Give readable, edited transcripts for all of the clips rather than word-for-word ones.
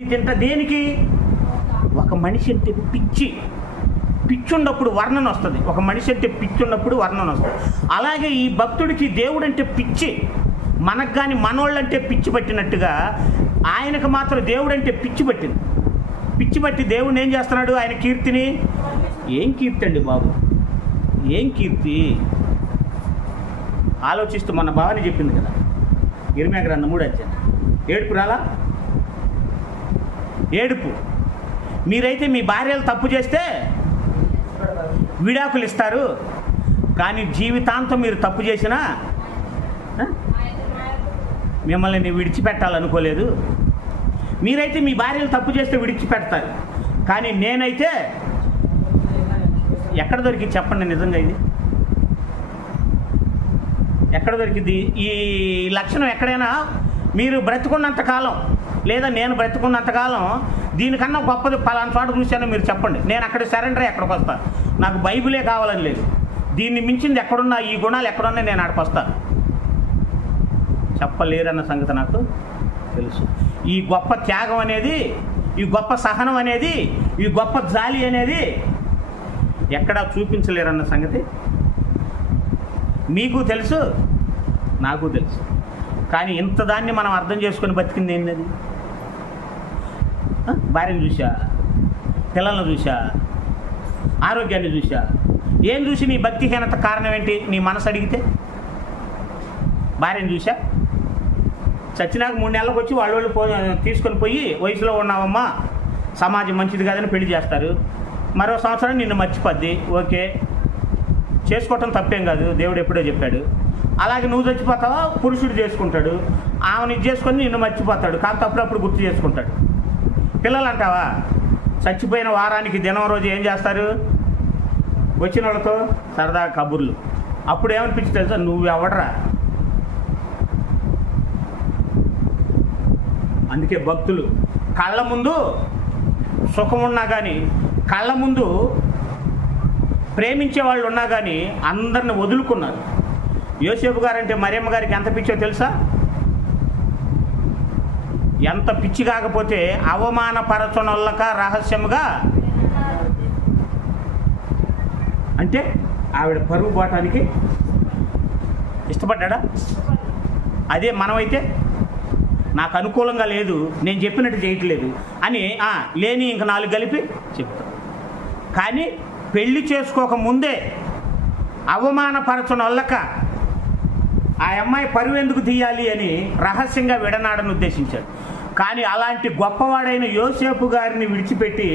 ఇది తింట దేనికి? ఒక మనిషి అంటే పిచ్చున్నప్పుడు వర్ణన వస్తుంది. ఒక మనిషి అంటే పిచ్చున్నప్పుడు వర్ణన వస్తుంది. అలాగే ఈ భక్తుడికి దేవుడు అంటే పిచ్చి. మనకు కానీ మనోళ్ళంటే పిచ్చి పట్టినట్టుగా ఆయనకు మాత్రం దేవుడు అంటే పిచ్చి పట్టింది. పిచ్చి పట్టి దేవుడిని ఏం చేస్తున్నాడు? ఆయన కీర్తిని ఏం కీర్తి అండి బాబు, ఏం కీర్తి? ఆలోచిస్తూ మన భావని చెప్పింది కదా, ఇర్మియా గ్రంథం 3వ అధ్యాయం. ఏడుపు రాలా? ఏడుపు. మీరైతే మీ భార్యలు తప్పు చేస్తే విడాకులు ఇస్తారు, కానీ జీవితాంతం మీరు తప్పు చేసినా మిమ్మల్ని నేను విడిచిపెట్టాలనుకోలేదు. మీరైతే మీ భార్యలు తప్పు చేస్తే విడిచిపెడతారు, కానీ నేనైతే ఎక్కడ దొరికి చెప్పండి నిజంగా? ఇది ఎక్కడ దొరికింది? ఈ లక్షణం ఎక్కడైనా మీరు బ్రతుకున్నంతకాలం లేదా నేను బ్రతుకున్నంతకాలం దీనికన్నా గొప్పది పలానా చోట చూశానో మీరు చెప్పండి. నేను అక్కడ సరెండర్ ఎక్కడికి వస్తాను. నాకు బైబిలే కావాలని లేదు. దీన్ని మించింది ఎక్కడున్నా, ఈ గుణాలు ఎక్కడున్నా నేను అక్కడికి వస్తాను. చెప్పలేరన్న సంగతి నాకు తెలుసు. ఈ గొప్ప త్యాగం అనేది, ఈ గొప్ప సహనం అనేది, ఈ గొప్ప జాలి అనేది ఎక్కడా చూపించలేరన్న సంగతి మీకు తెలుసు, నాకు తెలుసు. కానీ ఇంత దాన్ని మనం అర్థం చేసుకొని బతికింది ఏంటది? భార్యను చూసా, పిల్లలను చూసా, ఆరోగ్యాన్ని చూసా. ఏం చూసి నీ భక్తిహీనత కారణం ఏంటి? నీ మనసు అడిగితే భార్యను చూసా, చచ్చినాక 3 నెలలకు వచ్చి వాళ్ళు తీసుకొని పోయి వయసులో ఉన్నావమ్మా, సమాజం మంచిది కాదని పెళ్లి చేస్తారు. మరో సంవత్సరం నిన్ను మర్చిపోద్ది. ఓకే, చేసుకోవటం తప్పేం కాదు, దేవుడు ఎప్పుడో చెప్పాడు. అలాగే నువ్వు చచ్చిపోతావా, పురుషుడు చేసుకుంటాడు. ఆమెను ఇది చేసుకొని నిన్ను మర్చిపోతాడు, కాకపోతే అప్పుడప్పుడు గుర్తు చేసుకుంటాడు. పిల్లలు అంటావా, చచ్చిపోయిన వారానికి దినం రోజు ఏం చేస్తారు? వచ్చిన వాళ్ళతో సరదా కబుర్లు. అప్పుడు ఏమనిపించి తెలుసా? నువ్వు ఎవడరా? అందుకే భక్తులు కళ్ళ ముందు సుఖం ఉన్నా కానీ, కళ్ళ ముందు ప్రేమించే వాళ్ళు ఉన్నా కానీ అందరిని వదులుకున్నారు. యోసేపు గారంటే మరియమ్మ గారికి ఎంత పిచ్చో తెలుసా? ఎంత పిచ్చి కాకపోతే అవమానపరచనొల్లక రహస్యముగా, అంటే ఆవిడ పరుగు పోవటానికి ఇష్టపడ్డా? అదే మనమైతే నాకు అనుకూలంగా లేదు, నేను చెప్పినట్టు చేయట్లేదు అని లేని ఇంక 4 కలిపి చెప్తాం. కానీ పెళ్లి చేసుకోక ముందే అవమానపరచనొల్లక ఆ అమ్మాయి పరువు ఎందుకు తీయాలి అని రహస్యంగా విడనాడని ఉద్దేశించాడు. కానీ అలాంటి గొప్పవాడైన యోసేపు గారిని విడిచిపెట్టి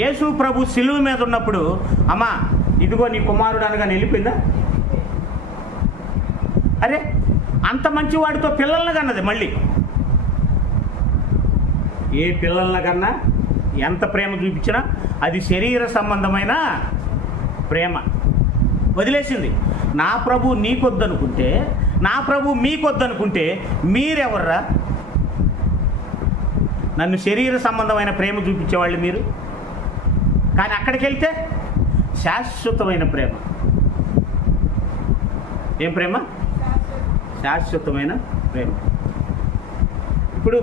యేసు ప్రభు సిలువ మీద ఉన్నప్పుడు, అమ్మా ఇదిగో నీ కుమారుడు అనగా వెళ్ళిపోయిందా? అరే, అంత మంచివాడితో పిల్లల్ని కన్నది. మళ్ళీ ఏ పిల్లల్ని కన్నా ఎంత ప్రేమ చూపించినా అది శరీర సంబంధమైన ప్రేమ. వదిలేసింది. నా ప్రభు నీకొద్దనుకుంటే, నా ప్రభు మీకొద్దనుకుంటే మీరెవర్రా? నన్ను శరీర సంబంధమైన ప్రేమ చూపించేవాళ్ళు మీరు. కానీ అక్కడికి వెళ్తే శాశ్వతమైన ప్రేమ. ఏం ప్రేమ? శాశ్వతమైన ప్రేమ. ఇప్పుడు